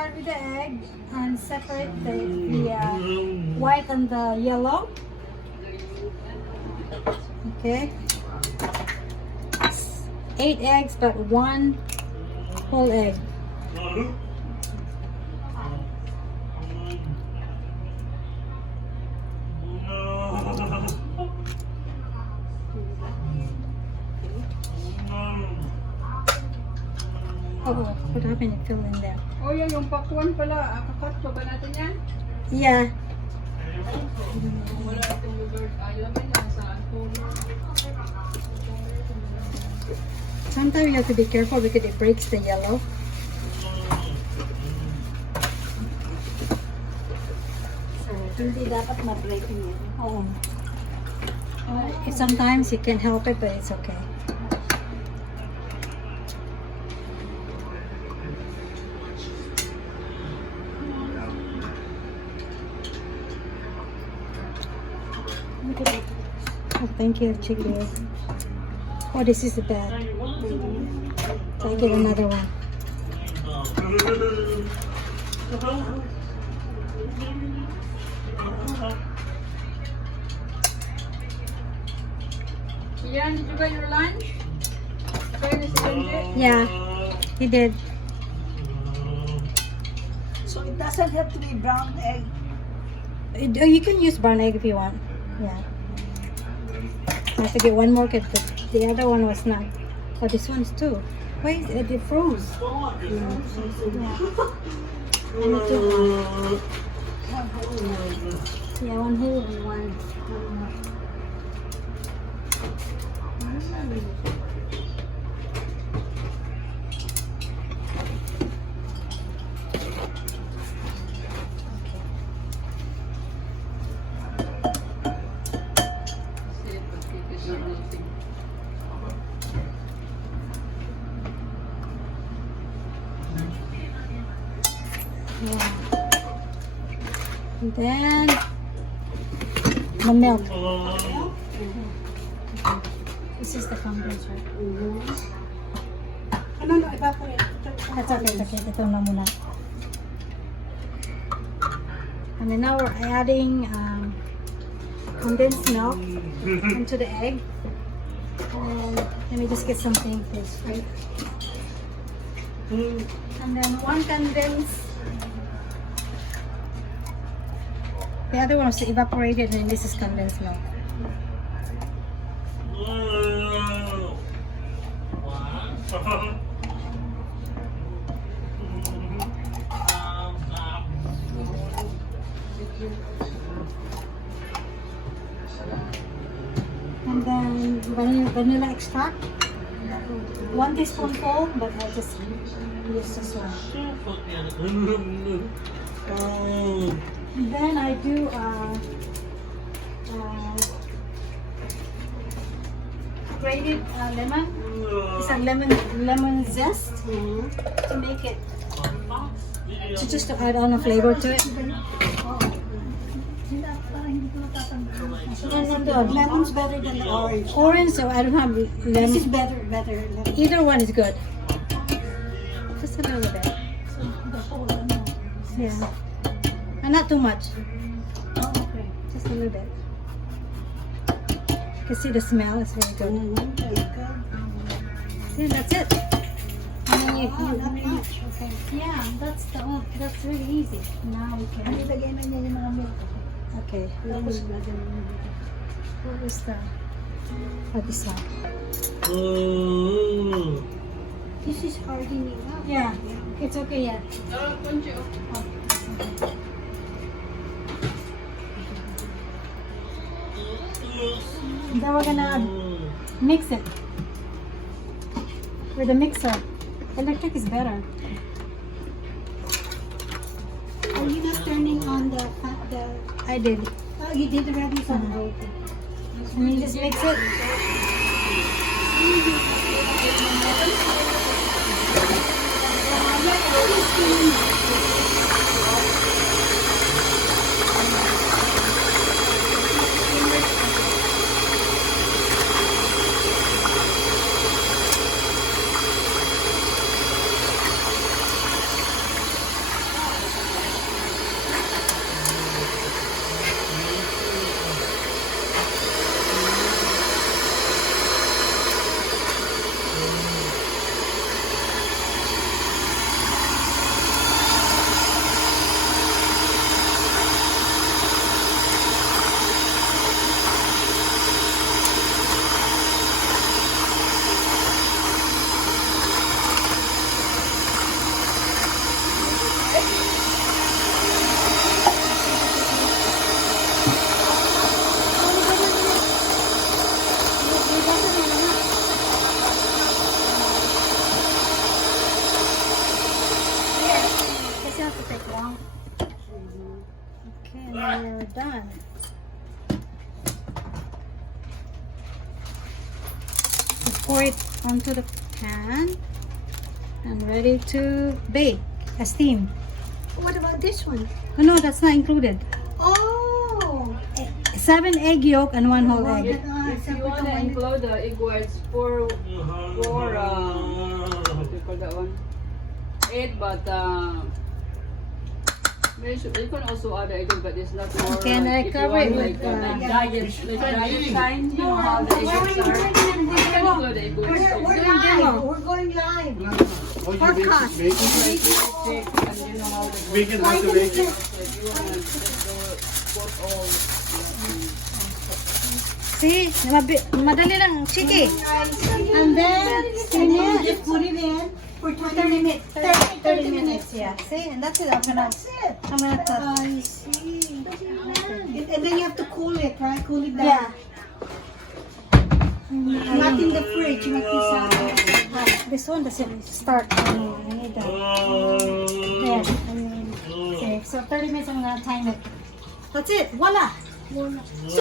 start with the egg and separate the white and the yellow. Okay. 8 eggs, but 1 whole egg. Oh, what happened? It fell in there. Oh, yung pakwan pala. Kakat pa ba natin yan? Yeah. Wala itong lugar. Laman lang sa puno. Sometimes you have to be careful because it breaks the yellow. So, hindi dapat ma-break yun. Oo. Sometimes you can help it, but it's okay. Oh, thank you, Chigli. Oh, this is bad. So I get another one. Yan, did you get your lunch? Yeah, he did. So it doesn't have to be brown egg. You can use brown egg if you want. Yeah. I have to get one more because the other one was not. Oh, this one's too. Wait, it froze. Yeah. Yeah, one whole and one more. Yeah. And then the milk. This is the condensed, right? No, evaporate. That's okay, it's okay. Ito na muna. And then now we're adding condensed milk into the egg. And let me just get something first, right? And then one condensed. The other one was evaporated, and this is condensed milk. And then vanilla extract. 1 teaspoonful, but I'll just use this one. And then I do grated lemon. It's a lemon zest to make it, just to add on a flavor to it. No, lemon's better than the orange. Orange, so I don't have lemon. This is better. Either one is good. Just a little bit. Yeah. And not too much. Oh, okay. Just a little bit. You can see the smell is very good. There you go. See, that's it. And then you, Oh, not much. Okay. yeah, that's really easy. Now we Ano can. ilagay na niya yung mga milk? Okay. Tapos lagyan mo. What is the? What is that? This is hardening up. Yeah, it's okay. Yeah. Kunchi. And then we're gonna mix it with a mixer. Electric is better. Are you not turning on the I did. oh, you did already some And you just mix it. you have to take long. Okay, now we're done. So pour it onto the pan and ready to bake, steam. What about this one? Oh, no, that's not included. Oh! 7 egg yolk and 1 whole egg. If you want to include the egg whites for what do you call that one? 8, but you can also add egg, but it's not more. Okay, and I if you cover want it like, with, like diet kind, you know how the egg whites are. You can include the egg whites. We're Doing demo. live. We're going live. Podcast. And you know how the Bake it, have to bake it. like you want to put all. See? Madali lang, chiki. And then, just put it in for 30 minutes. 30 minutes, yeah. See? And that's it. I'm gonna touch. I see. And then you have to cool it, right? Cool it down. Yeah. Not in the fridge, not inside. This one doesn't start. I need that. Yeah. Okay, so 30 minutes I'm gonna time it. That's it. Voila.